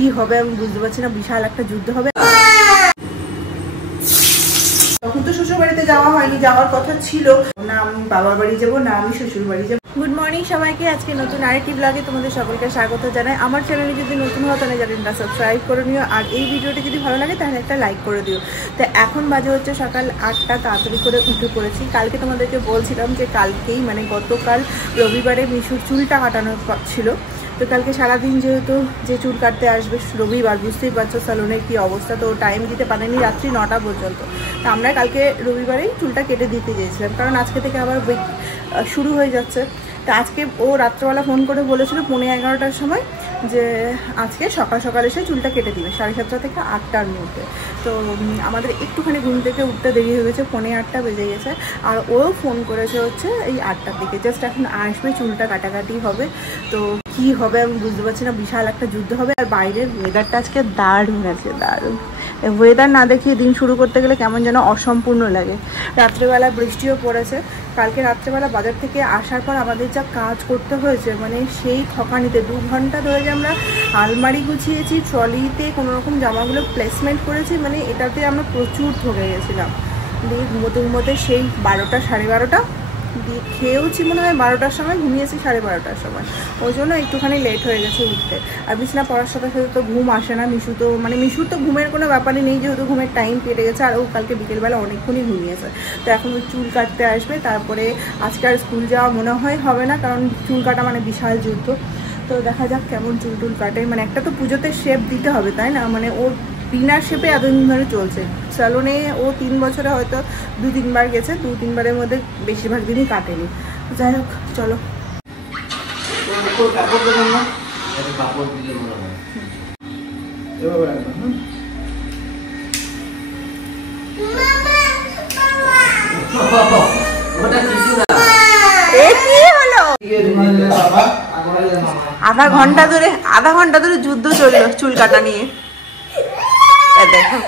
কি হবে আমি বুঝতে পারছি না, বিশাল একটা যুদ্ধ হবে। তখন তো শ্বশুর বাড়িতে যাওয়া হয়নি, যাওয়ার কথা ছিল না, আমি বাবার বাড়ি যাবো না আমি শ্বশুর বাড়ি যাবো। গুড মর্নিং সবাইকে, আজকে নতুন আরেকটি ব্লগে তোমাদের সকলকে স্বাগত জানাই। আমার চ্যানেলে যদি নতুন হও তাহলে চ্যানেলটা সাবস্ক্রাইব করে নিও, আর এই ভিডিওটি যদি ভালো লাগে তাহলে একটা লাইক করে দিও। তো এখন বাজে হচ্ছে সকাল 8টা, তাড়াতাড়ি করে উঠে পড়েছি। কালকে তোমাদেরকে বলছিলাম যে কালকেই মানে গতকাল রবিবারে মিশুর চুলটা কাটানো ছিল। তো কালকে সারাদিন যেহেতু যে চুল কাটতে আসবে রবিবার, বুঝতেই পারছো স্যালনের কী অবস্থা, তো টাইম দিতে পারেনি রাত্রি 9টা পর্যন্ত। তো আমরা কালকে রবিবারেই চুলটা কেটে দিতে চেয়েছিলাম, কারণ আজকে থেকে আবার শুরু হয়ে যাচ্ছে। তো আজকে ও রাত্রেবেলা ফোন করে বলেছিল 11:30টার সময় যে আজকে সকাল সকাল এসে চুলটা কেটে দিবে 7:30 থেকে 8টার মধ্যে। তো আমাদের একটুখানি ঘুম থেকে উঠতে দেরি হয়ে গেছে, 7:45 বেজে গেছে। আর ও ফোন করেছে হচ্ছে এই 8টার দিকে, জাস্ট এখন আসবে, চুলটা কাটাকাটি হবে। তো কি হবে আমি বুঝতে পারছি না, বিশাল একটা যুদ্ধ হবে। আর বাইরের ওয়েদারটা আজকে দারুণ আছে, দারুণ। ওয়েদার না দেখিয়ে দিন শুরু করতে গেলে কেমন যেন অসম্পূর্ণ লাগে। রাত্রেবেলা বৃষ্টিও পড়েছে। কালকে রাত্রেবেলা বাজার থেকে আসার পর আমাদের যা কাজ করতে হয়েছে, মানে সেই থকানিতে 2 ঘন্টা ধরে যে আমরা আলমারি গুছিয়েছি, ট্রলিতে কোনোরকম জামাগুলো প্লেসমেন্ট করেছি, মানে এটাতে আমরা প্রচুর ঠকে গেছিলাম। দিয়ে ঘুমোতে ঘুমোতে সেই 12টা 12:30 দিয়ে খেয়েওছি মনে হয় 12টার সময়, ঘুমিয়েছি 12:30টার সময়। ওই জন্য একটুখানি লেট হয়ে গেছে উঠতে। আর বিছানা পড়ার সাথে সাথে তো ঘুম আসে না। মিশুর তো ঘুমের কোনো ব্যাপারই নেই, যেহেতু ঘুমের টাইম কেটে গেছে। আর ও কালকে বিকেলবেলা অনেকক্ষণই ঘুমিয়েছে। তো এখন ওই চুল কাটতে আসবে, তারপরে আজকে আর স্কুল যাওয়া মনে হয় হবে না, কারণ চুল কাটা মানে বিশাল যুদ্ধ। তো দেখা যাক কেমন চুল কাটে। মানে একটা তো পুজোতে শেপ দিতে হবে, তাই না? মানে ওর বিনার শেপে এতদিন ধরে চলছে স্যালনে। ও 3 বছরে হয়তো 2-3 বার গেছে, 2-3 বারের মধ্যে বেশিরভাগ দিনই কাটেনি। যাই হোক চলো। আধা ঘন্টা ধরে যুদ্ধ চললো চুল কাটা নিয়ে। দেখো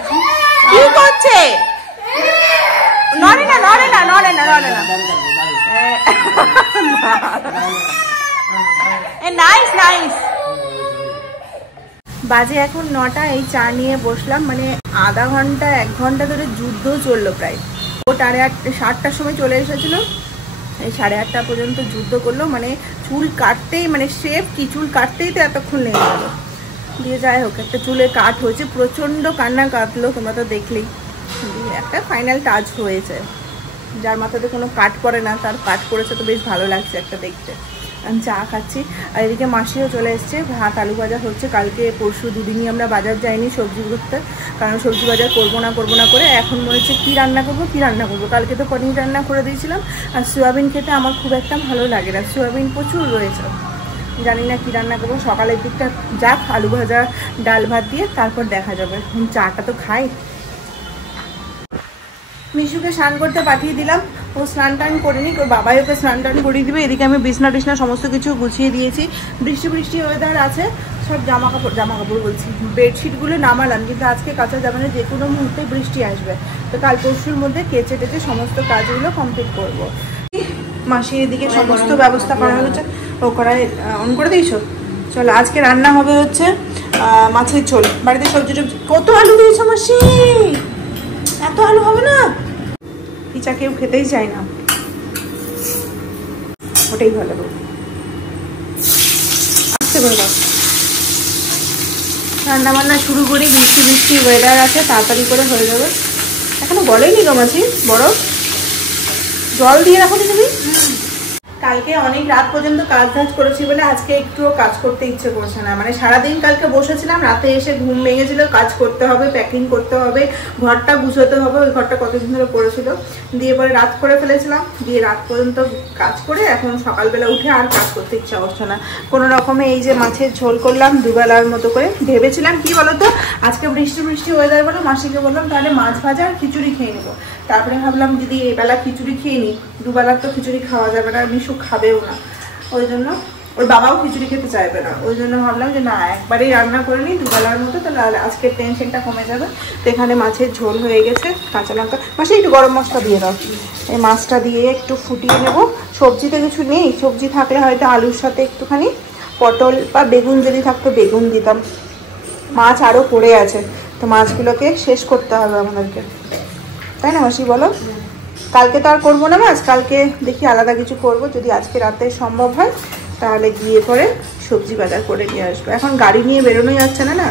কি করছে, নড়ে না। নাইস। বাজে এখন 9টা, এই চা নিয়ে বসলাম। মানে আধা ঘন্টা 1 ঘন্টা ধরে যুদ্ধ চললো প্রায়। ও 7টার সময় চলে এসেছিলো, এই 8:30 পর্যন্ত যুদ্ধ করলো। মানে চুল কাটতেই, মানে শেপ কি, চুল কাটতেই তো এতক্ষণ লেগে গেলো। দিয়ে যাই হোক একটা চুলে কাট হয়েছে, প্রচণ্ড কান্না কাটলো, তোমরা তো দেখলেই। একটা ফাইনাল টাচ হয়েছে। যার মাথাতে কোনো কাট পড়ে না তার কাট করেছে, তো বেশ ভালো লাগছে একটা দেখতে। আমি চা খাচ্ছি। আর এদিকে মাসিও চলে এসছে, ভাত আলু ভাজা হচ্ছে। কালকে পরশু 2 দিনই আমরা বাজার যাইনি সবজি করতে, কারণ সবজি বাজার করবো না করে এখন মনে হচ্ছে কী রান্না করবো। কালকে তো পনির রান্না করে দিয়েছিলাম। আর সোয়াবিন খেতে আমার খুব একটা ভালো লাগে না, সোয়াবিন প্রচুর রয়েছে, জানি না কী রান্না করবো। সকালের দিকটা যাক, আলু ভাজা ডাল ভাত দিয়ে তারপর দেখা যাবে। চাটা তো খাই। মিশুকে স্নান করতে পাঠিয়ে দিলাম, ও স্নান টান করেনি, ওর বাবাই ওকে স্নান টান করিয়ে দিবে। এদিকে আমি বিছনা টিছনা সমস্ত কিছু গুছিয়ে দিয়েছি। বৃষ্টি ওয়েদার আছে, সব জামা কাপড় বলছি, বেডশিটগুলো নামালাম, কিন্তু আজকে কাচা যাবে না, যে কোনো মুহূর্তে বৃষ্টি আসবে। তো কাল পরশুর মধ্যে কেচে টেচে সমস্ত কাজগুলো কমপ্লিট করব। মাসি এদিকে সমস্ত ব্যবস্থা করা হয়েছে। ও কড়াই অন করে দিয়েছো? চলো, আজকে রান্না হবে হচ্ছে মাছের ঝোল। বাড়িতে সবজি কত আলু দিয়েছো মাসি? এত আলু হবে না, পিচা কেউ খেতেই চায় না, ওটাই ভালো। আস্তে করে দাও। রান্না বান্না শুরু করি, বৃষ্টি ওয়েদার আছে, তাড়াতাড়ি করে হয়ে যাবে। এখনো বলেনি গো মাছি, বরফ জল দিয়ে রাখো তুমি। কালকে অনেক রাত পর্যন্ত কাজ করেছি বলে আজকে একটুও কাজ করতে ইচ্ছে করছে না। মানে সারাদিন কালকে বসেছিলাম, রাতে এসে ঘুম ভেঙেছিল, কাজ করতে হবে, প্যাকিং করতে হবে, ঘরটা গুছোতে হবে। ওই ঘরটা কতদিন ধরে পড়েছিল, দিয়ে পরে রাত করে ফেলেছিলাম। দিয়ে রাত পর্যন্ত কাজ করে এখন সকালবেলা উঠে আর কাজ করতে ইচ্ছা করছে না কোনো রকমে। এই যে মাছের ঝোল করলাম 2 বেলার মতো করে। ভেবেছিলাম কি বলতো, আজকে বৃষ্টি ওয়েদার বলে মাসিকে বললাম তাহলে মাছ ভাজা আর খিচুড়ি খেয়ে নেবো। তারপরে ভাবলাম যদি এবেলা খিচুড়ি খেয়ে নিই, 2 বেলার তো খিচুড়ি খাওয়া যাবে না, মিশু খাবেও না, ওই জন্য ওর বাবাও খিচুড়ি খেতে চাইবে না। ওই জন্য ভাবলাম যে না, একবারেই রান্না করে নিই 2 বেলার মতো, তাহলে আজকের টেনশনটা কমে যাবে। তো এখানে মাছের ঝোল হয়ে গেছে, কাঁচা লঙ্কা মাসে একটু গরম মশলা দিয়ে দাও। এই মাছটা দিয়ে একটু ফুটিয়ে নেব। সবজিতে কিছু নেই, সবজি থাকলে হয়তো আলুর সাথে একটুখানি পটল বা বেগুন যদি থাকতো বেগুন দিতাম। মাছ আরও পড়ে আছে, তো মাছগুলোকে শেষ করতে হবে আমাদেরকে, তাই না মাসি বলো? কালকে তো আর করবো না মাছ, কালকে দেখি আলাদা কিছু করব, যদি আজকে রাতে সম্ভব হয় তাহলে গিয়ে পরে সবজি বাজার করে নিয়ে আসবো। এখন গাড়ি নিয়ে বেরোনোই যাচ্ছে না,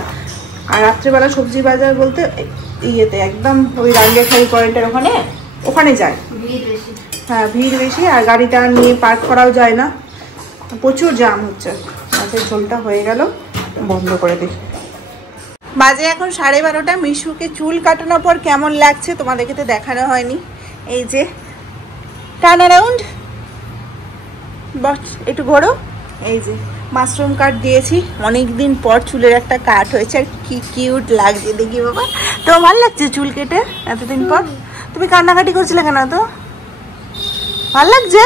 আর রাত্রেবেলা সবজি বাজার বলতে ইয়েতে একদম ওই রাঙ্গেখালি পয়েন্টের ওখানে যায়, হ্যাঁ ভিড় বেশি, আর গাড়িটা নিয়ে পার্ক করাও যায় না, প্রচুর জ্যাম হচ্ছে। মাছের ঝোলটা হয়ে গেল, বন্ধ করে দিই। বাজে এখন 12:30। মিশুকে চুল কাটানোর পর কেমন লাগছে তোমাদেরকে তো দেখানো হয়নি। এই যে টার্ন অ্যারাউন্ড, বস একটু ঘোরো। এই যে মাশরুম কাট দিয়েছি, অনেকদিন পর চুলের একটা কাট হয়েছে, আর কি কিউট লাগছে দেখি বাবা। তোমার ভালো লাগছে চুল কেটে এতদিন পর? তুমি কান্নাকাটি করছিলে কেন? তো ভালো লাগছে,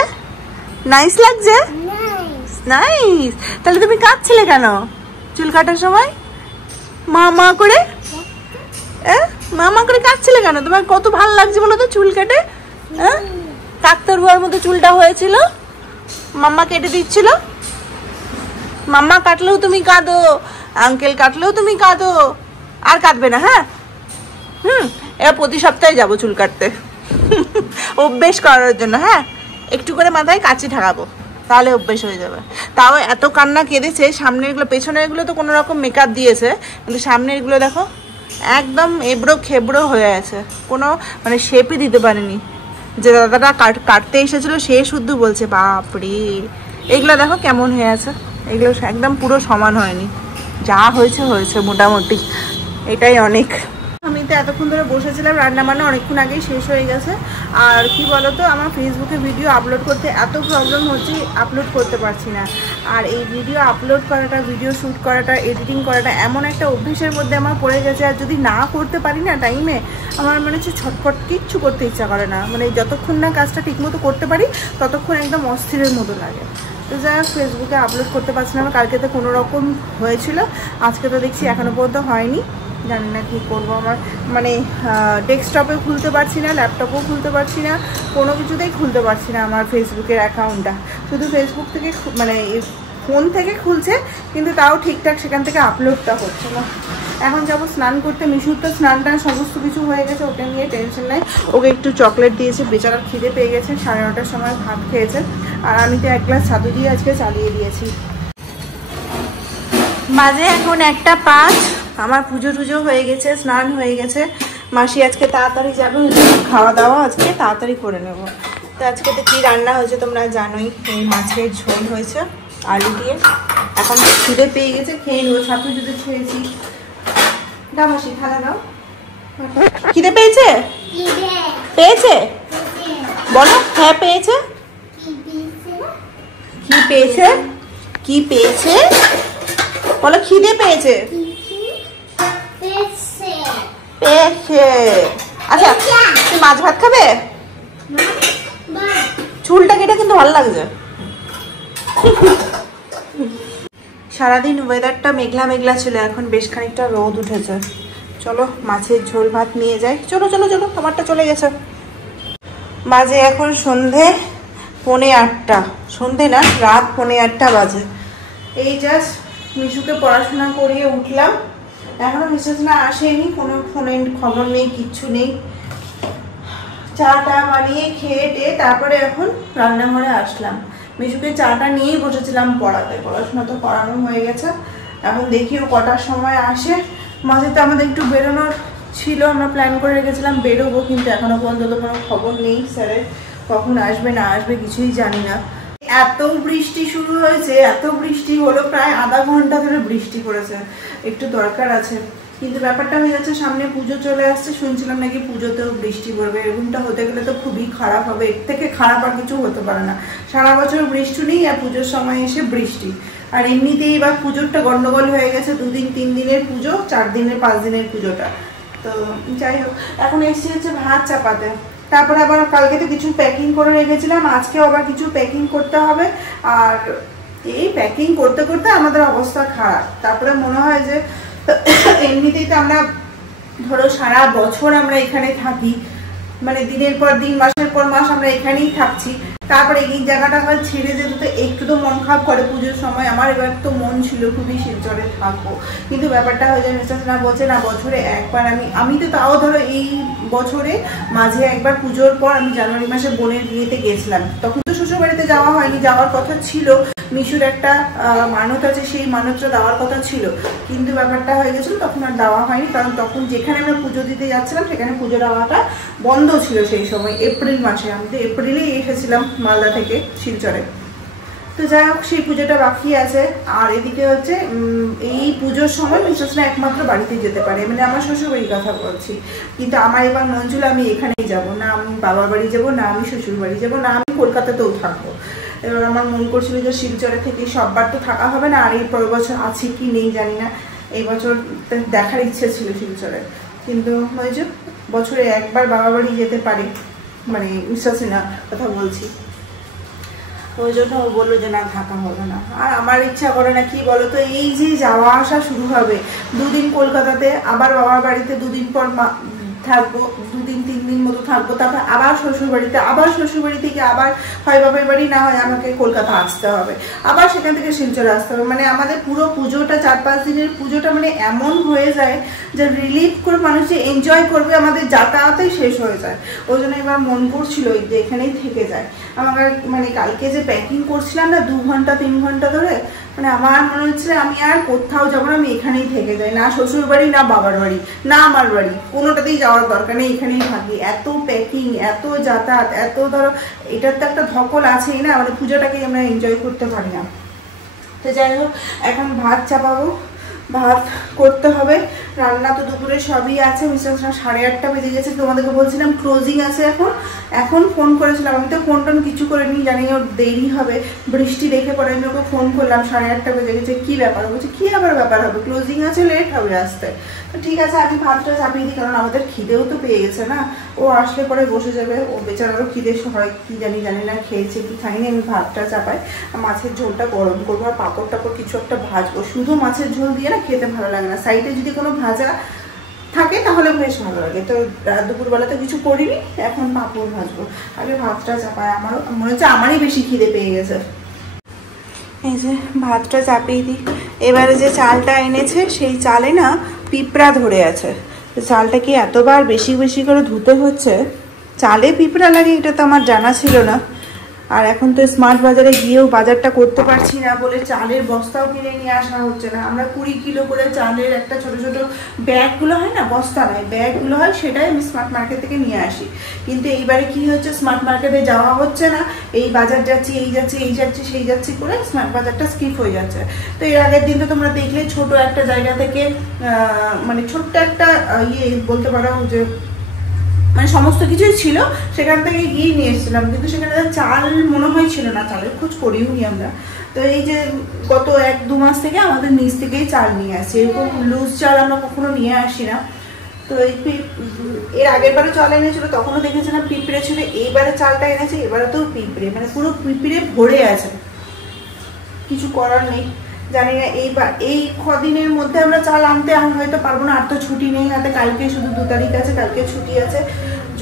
নাইস লাগছে, নাইস। তাহলে তুমি কাঁদছিলে কেন চুল কাটার সময়? মা করে মামা করে কাটছিলে কেন? তোমার কত ভালো লাগছে বলো তো চুল কেটে? হ্যাঁ, কাকতারুয়ার মতো চুলটা হয়েছিল, মাম্মা কেটে দিচ্ছিল। মাম্মা কাটলেও তুমি কাঁদো, আঙ্কেল কাটলেও তুমি কাঁদো, আর কাঁদবে না। হ্যাঁ, এবার প্রতি সপ্তাহে যাবো চুল কাটতে অভ্যেস করার জন্য। হ্যাঁ, একটু করে মাথায় কাঁচি ঠাকাবো, তাহলে অভ্যেস হয়ে যাবে। তাও এত কান্না কেঁদেছে, সামনের এগুলো পেছনের এগুলো তো কোনো রকম মেকআপ দিয়েছে, কিন্তু সামনের এগুলো দেখো একদম এবড়ো খেবড়ো হয়ে আছে, কোনো মানে শেপই দিতে পারেনি। যে দাদাটা কাটতে এসেছিল সে শুদ্ধ বলছে বাপরে, এগুলো দেখো কেমন হয়ে আছে, এগুলো একদম পুরো সমান হয়নি, যা হয়েছে হয়েছে মোটামুটি, এটাই অনেক। আমি তো এতক্ষণ ধরে বসেছিলাম, রান্না বান্না অনেকক্ষণ আগেই শেষ হয়ে গেছে। আর কি বলতো, আমার ফেসবুকে ভিডিও আপলোড করতে এত প্রবলেম হচ্ছে, আপলোড করতে পারছি না। আর এই ভিডিও আপলোড করাটা, ভিডিও শ্যুট করাটা, এডিটিং করাটা এমন একটা অভ্যেসের মধ্যে আমার পড়ে গেছে, আর যদি না করতে পারি না টাইমে, আমার মানে হচ্ছে ছটফট কিচ্ছু করতে ইচ্ছা করে না। মানে যতক্ষণ না কাজটা ঠিকমতো করতে পারি ততক্ষণ একদম অস্থিরের মতো লাগে। তো যাই হোক, ফেসবুকে আপলোড করতে পারছি না। আমার কালকে তো কোনো রকম হয়েছিল, আজকে তো দেখছি এখনও পর্যন্ত হয়নি। জানি না কী করবো, আমার মানে ডেস্কটপে খুলতে পারছি না, ল্যাপটপেও খুলতে পারছি না, কোনো কিছুতেই খুলতে পারছি না আমার ফেসবুকের অ্যাকাউন্টটা। শুধু ফেসবুক থেকে মানে ফোন থেকে খুলছে, কিন্তু তাও ঠিকঠাক সেখান থেকে আপলোডটা হচ্ছে না। এখন যাবো স্নান করতে, মিশুর তো স্নান টান সমস্ত কিছু হয়ে গেছে, ওটা নিয়ে টেনশন নাই। ওকে একটু চকলেট দিয়েছে, বেচারার খিদে পেয়ে গেছে, 9:30টার সময় ভাত খেয়েছে, আর আমি তো 1 গ্লাস ছাতু দিয়ে আজকে চালিয়ে দিয়েছি। বাজে এখন 1:05, আমার পুজো টুজো হয়ে গেছে, স্নান হয়ে গেছে। মাসি আজকে তাড়াতাড়ি যাবে, খাওয়া দাওয়া আজকে তাড়াতাড়ি করে নেব। তো আজকে তো কী রান্না হয়েছে তোমরা জানোই, এই মাছের ঝোল হয়েছে আলু দিয়ে। এখন খিদে পেয়ে গেছে, খেয়ে নেবো। ছাতু যদি খেয়েছি, দাও মাসি খাওয়া দাও। খিদে পেয়েছে? পেয়েছে বলো, হ্যাঁ পেয়েছে। কি পেয়েছে? কি পেয়েছে বলো, খিদে পেয়েছে? পেয়েছে। আচ্ছা, তুমি মাছ ভাত খাবে? চুলটা কেটে কিন্তু ভালো লাগছে। সারাদিন ওয়েদারটা মেঘলা মেঘলা ছিল, এখন বেশ খানিকটা রোদ উঠেছে। চলো মাছের ঝোল ভাত নিয়ে যাই। চলো চলো চলো, তোমারটা চলে গেছে। বাজে এখন সন্ধে 7:45, সন্ধে না, রাত 7:45 বাজে। এই জাস্ট মিশুকে পড়াশোনা করিয়ে উঠলাম, এখনো মিসেস না আসেনি, কোনো ফোনের খবর নেই, কিচ্ছু নেই। চাটা বানিয়ে খেয়ে টেয়ে তারপরে এখন রান্নাঘরে আসলাম। মিশুকে চাটা নিয়েই বসেছিলাম পড়াতে, পড়াশোনা তো করানো হয়ে গেছে। এখন দেখি ও কটার সময় আসে। মাঝে তো আমাদের একটু বেরোনোর ছিল, আমরা প্ল্যান করে রেখেছিলাম বেরোবো, কিন্তু এখনো পর্যন্ত কোনো খবর নেই স্যারের, কখন আসবে না আসবে কিছুই জানি না। এত বৃষ্টি শুরু হয়েছে, এত বৃষ্টি হলো, প্রায় আধা ঘন্টা ধরে বৃষ্টি পড়েছে। একটু দরকার আছে, কিন্তু ব্যাপারটা হয়ে যাচ্ছে সামনে পুজো চলে আসছে, শুনছিলাম নাকি পুজোতেও বৃষ্টি পড়বে। এরকমটা হতে গেলে তো খুবই খারাপ হবে, এর থেকে খারাপ আর কিছু হতে পারে না। সারা বছর বৃষ্টি নেই, আর পুজোর সময় এসে বৃষ্টি। আর এমনিতেই এবার পুজোরটা গন্ডগোল হয়ে গেছে, 2 দিন 3 দিনের পুজো, 4 দিনের 5 দিনের পুজোটা। তো যাই হোক, এখন এসে হচ্ছে ভাত চাপাতে। তারপরে আবার কালকে তো কিছু প্যাকিং করে রেখেছিলাম, আজকেও আবার কিছু প্যাকিং করতে হবে। আর এই প্যাকিং করতে করতে আমাদের অবস্থা খারাপ। তারপরে মনে হয় যে এমনিতেই তো আমরা ধরো সারা বছর আমরা এখানে থাকি, মানে দিনের পর দিন, মাসের পর মাস আমরা এখানেই থাকছি। তারপরে এই জায়গাটা আবার ছেড়ে যেতে তো একটু তো মন খারাপ করে পুজোর সময়। আমার এবার তো মন ছিল খুবই শিলচরে থাকবো, কিন্তু ব্যাপারটা হয়ে যায় মিস্টার না বলছে না বছরে একবার আমি তো তাও ধরো এই বছরে মাঝে একবার পুজোর পর আমি জানুয়ারি মাসে বোনের বিয়েতে গেছিলাম, তখন তো শ্বশুর বাড়িতে যাওয়া হয়নি, যাওয়ার কথা ছিল। মিশুর একটা মানত আছে, সেই মানতটা দেওয়ার কথা ছিল, কিন্তু ব্যাপারটা হয়ে গেছিল তখন আর দেওয়া হয়নি, কারণ তখন যেখানে আমরা পুজো দিতে যাচ্ছিলাম সেখানে পুজো দেওয়াটা বন্ধ ছিল সেই সময়, এপ্রিল মাসে। আমি তো এপ্রিলেই এসেছিলাম মালদা থেকে শিলচরে। তো যাই হোক, সেই পুজোটা বাকি আছে। আর এদিকে হচ্ছে এই পুজোর সময় মিসেসরা একমাত্র বাড়িতে যেতে পারে, মানে আমার শ্বশুর বাড়ির কথা বলছি। কিন্তু আমার এবার মন ছিল আমি এখানেই যাব না, আমি বাবার বাড়ি যাব না, আমি শ্বশুর বাড়ি যাব না, আমি কলকাতাতেও থাকবো। এবার আমার মন করছিল যে শিলচরে থেকে সববার তো থাকা হবে না, আর এই পরের বছর আছে কি নেই জানি না, এই বছর দেখার ইচ্ছে ছিল শিলচরে। কিন্তু ওই যে বছরে একবার বাবার বাড়ি যেতে পারি, মানে মিসেসই না কথা বলছি, ওই জন্য ও বললো যে না থাকা হবে না। আর আমার ইচ্ছা করে না, কি বলো তো, এই যে যাওয়া আসা শুরু হবে, দুদিন কলকাতাতে, আবার বাবার বাড়িতে দুদিন পর থাকবো, 2-3 দিন মতো থাকবো, তারপর আবার শ্বশুর বাড়িতে, আবার শ্বশুর বাড়ি থেকে আবার হয় বাবার বাড়ি, না হয় আমাকে কলকাতা আসতে হবে, আবার সেখান থেকে শিলচরে আসতে হবে। মানে আমাদের পুরো পুজোটা 4-5 দিনের পুজোটা মানে এমন হয়ে যায় যে রিলিফ করে মানুষ যে এনজয় করবে আমাদের যাতায়াতেই শেষ হয়ে যায়। ওই জন্য এবার মন করছিল যে এখানেই থেকে যায়। আমার মানে কালকে যে প্যাকিং করছিলাম না 2 ঘন্টা 3 ঘন্টা ধরে, মানে আমার মনে হচ্ছে আমি আর কোথাও যাবো না, আমি এখানেই থেকে যাই, না শ্বশুর বাড়ি না বাবার বাড়ি না আমার বাড়ি, কোনোটাতেই যাওয়ার দরকার নেই, এখানেই থাকি। এত প্যাকিং, এত যাতায়াত, এত ধরো এটার তো একটা ধকল আছেই না, মানে পুজোটাকে আমরা এনজয় করতে পারি না। তো যাই হোক, এখন ভাত চাপাবো, ভাত করতে হবে, রান্না তো দুপুরে সবই আছে। মিস্টার 8:30 বেজে গেছে, তোমাদেরকে বলছিলাম ক্লোজিং আছে। এখন ফোন করেছিলাম, আমি তো ফোন টোন কিছু করিনি, জানি ওর দেরি হবে, বৃষ্টি দেখে পরে আমি ওকে ফোন করলাম, 8:30 বেজে গেছে, কি ব্যাপার? বলছে কি আবার ব্যাপার হবে, ক্লোজিং আছে, লেট হবে আসতে। তো ঠিক আছে, আমি ভাতটা চাপিয়ে দিই, কারণ আমাদের খিদেও তো পেয়ে গেছে না, ও আসলে পরে বসে যাবে, ও বেচারারও খিদে হয় কি জানি না খেয়েছে কি খাইনি। আমি ভাতটা চাপাই, মাছের ঝোলটা গরম করবো, আর পাঁপড় টাপড় কিছু একটা ভাজবো। শুধু মাছের ঝোল দিয়ে না খেতে ভালো লাগে না, সাইডে যদি কোনো ভাজা থাকে তাহলে বেশ ভালো লাগে। তো দুপুরবেলা তো কিছু করিনি, এখন পাঁপড় ভাজবো, আগে ভাতটা চাপাই। আমারও মনে হচ্ছে আমারই বেশি খিদে পেয়ে গেছে। এই যে ভাতটা চাপিয়ে দিই। এবারে যে চালটা এনেছে সেই চালে না পিঁপড়া ধরে আছে, চালটা কি এতবার বেশি বেশি করে ধুতে হচ্ছে, চালে পিঁপড়া লাগে এটা তো আমার জানা ছিল না। আর এখন তো স্মার্ট বাজারে গিয়েও বাজারটা করতে পারছি না বলে চালের বস্তাও কিনে নিয়ে আসা হচ্ছে না। আমরা 20 কিলো করে চালের একটা ছোট ছোট ব্যাগগুলো হয় না, বস্তা নয় ব্যাগগুলো হয়, সেটাই আমি স্মার্ট মার্কেট থেকে নিয়ে আসি। কিন্তু এইবারে কি হচ্ছে, স্মার্ট মার্কেটে যাওয়া হচ্ছে না, এই বাজার যাচ্ছি, এই যাচ্ছি, এই যাচ্ছি, সেই যাচ্ছি করে স্মার্ট বাজারটা স্কিপ হয়ে যাচ্ছে। তো এর আগের দিন তো তোমরা দেখলে ছোট একটা জায়গা থেকে মানে ছোট্ট একটা বলতে পারো যে মানে সমস্ত কিছুই ছিল, সেখান থেকে গিয়ে নিয়ে এসেছিলাম, কিন্তু সেখানে চাল মনে হয় ছিল না, চালের খোঁজ করিও নি আমরা। তো এই যে গত 1-2 মাস থেকে আমাদের নিচ থেকেই চাল নিয়ে আসি, এরকম লুজ চাল আমরা কখনো নিয়ে আসি না। তো এর আগের বারে চাল এনেছিল তখনও দেখেছিলাম পিঁপড়ে ছিল, এইবারে চালটা এনেছে এবারে তো পিঁপড়ে, মানে পুরো পিঁপড়ে ভরে আছে, কিছু করার নেই। জানি না এই কদিনের মধ্যে আমরা চাল আনতে হয়তো পারবো না, আর তো ছুটি নেই হাতে, কালকে শুধু 2 তারিখ আছে, কালকে ছুটি আছে।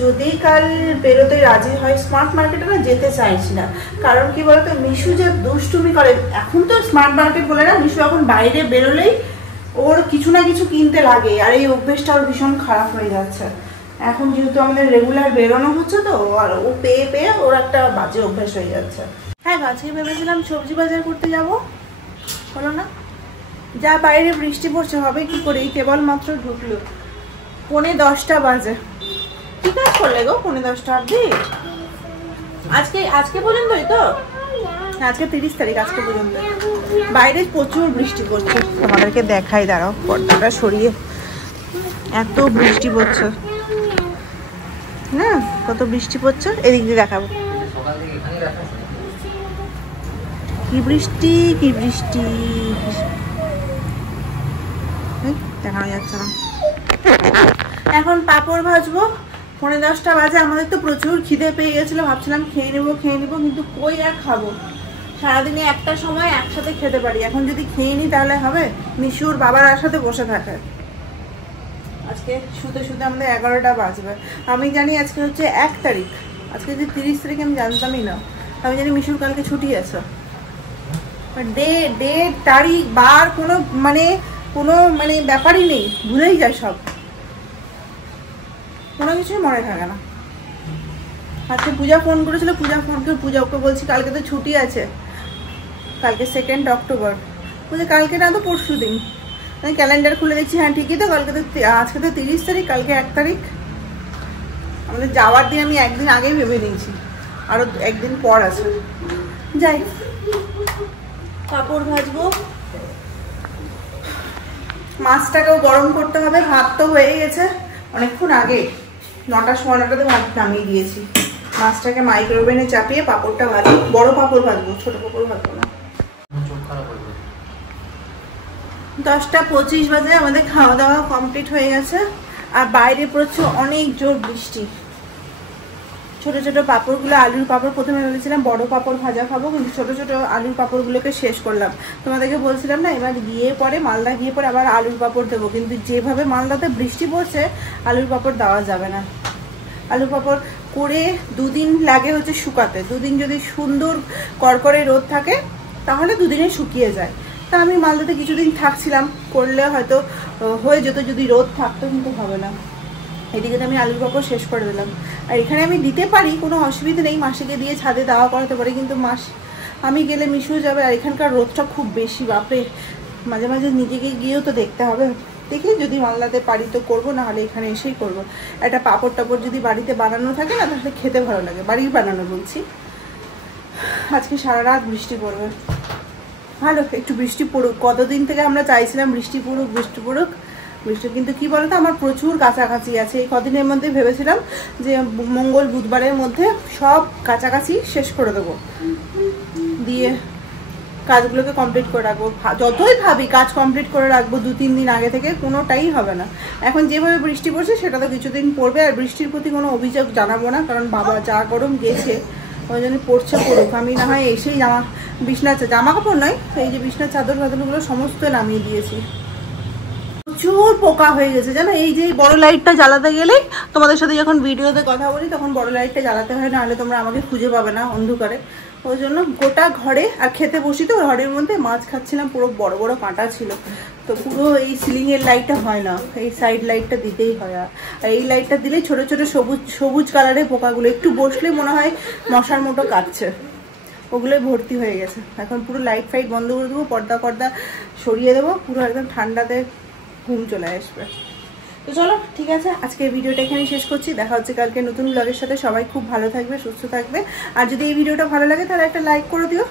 যদি কাল বেরোতে রাজি হয়, স্মার্ট মার্কেটে না যেতে চাইছি না, কারণ কি বলতো মিশু যে দুষ্টুমি করে, এখন তো স্মার্ট মার্কেট বলে না, মিশু এখন বাইরে বেরোলেই ওর কিছু না কিছু কিনতে লাগে, আর এই অভ্যেসটা ওর ভীষণ খারাপ হয়ে যাচ্ছে এখন, যেহেতু আমাদের রেগুলার বেরোনো হচ্ছে তো, আর ও পেয়ে পেয়ে ওর একটা বাজে অভ্যেস হয়ে যাচ্ছে। হ্যাঁ, আজকে ভেবেছিলাম সবজি বাজার করতে যাবো, হলো না, যা বাইরে বৃষ্টি পড়ছে, হবে কি করে, এই কেবলমাত্র ঢুকলো, 9:45 বাজে। কি কাজ করলে গো 9:45 অবধি? আজকে পর্যন্তই তো, আজকে 30 তারিখ, আজকে পর্যন্ত বাইরে প্রচুর বৃষ্টি পড়ছে। তোমাদেরকে দেখাই, দাঁড়াও পর্দাটা সরিয়ে, এত বৃষ্টি পড়ছে না, কত বৃষ্টি পড়ছে, এদিক দিয়ে দেখাবো, কি বৃষ্টি কি বৃষ্টি, দেখানো যাচ্ছে না। এখন পাঁপড় ভাজবো, 9:45 বাজে। আমাদের তো প্রচুর খিদে পেয়ে গেছিলো, ভাবছিলাম খেয়ে নেবো, কিন্তু কই আর খাবো, সারাদিনে একটা সময় একসাথে খেতে পারি, এখন যদি খেয়ে নিই তাহলে হবে। মিশুর বাবার সাথে বসে থাকে, আজকে শুতে শুতে আমাদের 11টা বাজবে। আমি জানি আজকে হচ্ছে 1 তারিখ, আজকে যে 30 তারিখ আমি জানতামই না। আমি জানি মিশুর কালকে ছুটি আছে, ডেট তারিখ বার কোনো মানে ব্যাপারই নেই, ভুলেই যায় সব, কোনো কিছুই মনে থাকে না। আজকে পূজা ফোন করেছিল, পূজা ওকে বলছি কালকে তো ছুটি আছে, কালকে 2 অক্টোবর। বলছে কালকে না তো পরশু দিন। আমি ক্যালেন্ডার খুলে দেখছি, হ্যাঁ ঠিকই তো, কালকে তো আজকে তো 30 তারিখ, কালকে 1 তারিখ। আমাদের যাওয়ার দিন আমি একদিন আগেই ভেবে নিয়েছি, আরো একদিন পর আছে। যাই, পাঁপড় ভাজবো, মাছটাকেও গরম করতে হবে। ভাত তো হয়ে গেছে অনেকক্ষণ আগে, 9টা 9:15 ভাত নামিয়ে দিয়েছি। মাছটাকে মাইক্রোওভেনে চাপিয়ে পাঁপড়টা ভাজবো, বড় পাঁপড় ভাজবো, ছোট পাঁপড় ভাজবো না। 10টা 25 বাজে, আমাদের খাওয়া দাওয়া কমপ্লিট হয়ে গেছে। আর বাইরে প্রচুর অনেক জোর বৃষ্টি। ছোট ছোট পাঁপড়গুলো, আলুর পাঁপড় প্রথমে ভেবেছিলাম বড় পাঁপড় ভাজা খাবো, কিন্তু ছোট ছোট আলুর পাঁপড়গুলোকে শেষ করলাম। তোমাদেরকে বলছিলাম না, এবার মালদা গিয়ে পরে আবার আলুর পাঁপড় দেবো, কিন্তু যেভাবে মালদাতে বৃষ্টি পড়ছে আলুর পাঁপড় দেওয়া যাবে না। আলুর পাঁপড় করে 2 দিন লাগে হচ্ছে শুকাতে। 2 দিন যদি সুন্দর কড়কড়ে রোদ থাকে তাহলে 2 দিনে শুকিয়ে যায়। তা আমি মালদাতে কিছুদিন থাকছিলাম, করলে হয়তো হয়ে যেত যদি রোদ থাকতো, কিন্তু হবে না। এদিকে আমি আলুর পাঁপড় শেষ করে দিলাম। আর এখানে আমি দিতে পারি, কোনো অসুবিধা নেই, মাসিকে দিয়ে ছাদে দাওয়া করাতে পারি, কিন্তু আমি গেলে মিশু যাবে। আর এখানকার রোদটা খুব বেশি, বাপরে, মাঝে মাঝে নিজেকে গিয়েও তো দেখতে হবে। দেখি যদি মালদাতে পারি তো করবো, না হলে এখানে এসেই করবো। একটা পাঁপড় টাপড় যদি বাড়িতে বানানো থাকে না, তাহলে খেতে ভালো লাগে, বাড়ির বানানো বলছি। আজকে সারা রাত বৃষ্টি পড়বে, ভালো একটু বৃষ্টি পড়ুক। কতদিন থেকে আমরা চাইছিলাম বৃষ্টি পড়ুক বৃষ্টি, কিন্তু কি বলতো, আমার প্রচুর কাছাকাছি আছে। এই কদিনের মধ্যে ভেবেছিলাম যে মঙ্গল বুধবারের মধ্যে সব কাছাকাছি শেষ করে দেবো, দিয়ে কাজগুলোকে কমপ্লিট করে রাখবো। যতই ভাবি কাজ কমপ্লিট করে রাখবো 2-3 দিন আগে থেকে, কোনোটাই হবে না। এখন যেভাবে বৃষ্টি পড়ছে সেটা তো কিছুদিন পড়বে। আর বৃষ্টির প্রতি কোনো অভিযোগ জানাবো না, কারণ বাবা যা গরম গেছে, ওই জন্য পড়ছে পড়ুক। আমি না হয় এসেই জামা কাপড় নয়, এই যে বিছনার চাদর ফাদরগুলো সমস্ত নামিয়ে দিয়েছি। প্রচুর পোকা হয়ে গেছে জানো। এই যে বড় লাইটটা জ্বালাতে গেলেই, তোমাদের সাথে যখন ভিডিওতে কথা বলি তখন বড় লাইটটা জ্বালাতে হয়, নাহলে তোমরা আমাকে খুঁজে পাবে না অন্ধকারে। ওই জন্য গোটা ঘরে, আর খেতে বসি তো ঘরের মধ্যে মাছ খাচ্ছিলাম, পুরো বড় বড় কাঁটা ছিল, তো পুরো এই সিলিংয়ের লাইটটা হয় না, এই সাইড লাইটটা দিতেই হয়। আর এই লাইটটা দিলে ছোট ছোট সবুজ কালারের পোকাগুলো একটু বসলে মনে হয় মশার মতো কাটছে, ওগুলোই ভর্তি হয়ে গেছে। এখন পুরো লাইট ফাইট বন্ধ করে দেবো, পর্দা সরিয়ে দেবো, পুরো একদম ঠান্ডাতে ঘুম চলে আসবে। তো চলো ঠিক আছে, আজকে ভিডিওটা এখানেই শেষ করছি। দেখা হচ্ছে কালকে নতুন ব্লগের সাথে। সবাই খুব ভালো থাকবে, সুস্থ থাকবে। আর যদি এই ভিডিওটা ভালো লাগে তাহলে একটা লাইক করে দিও।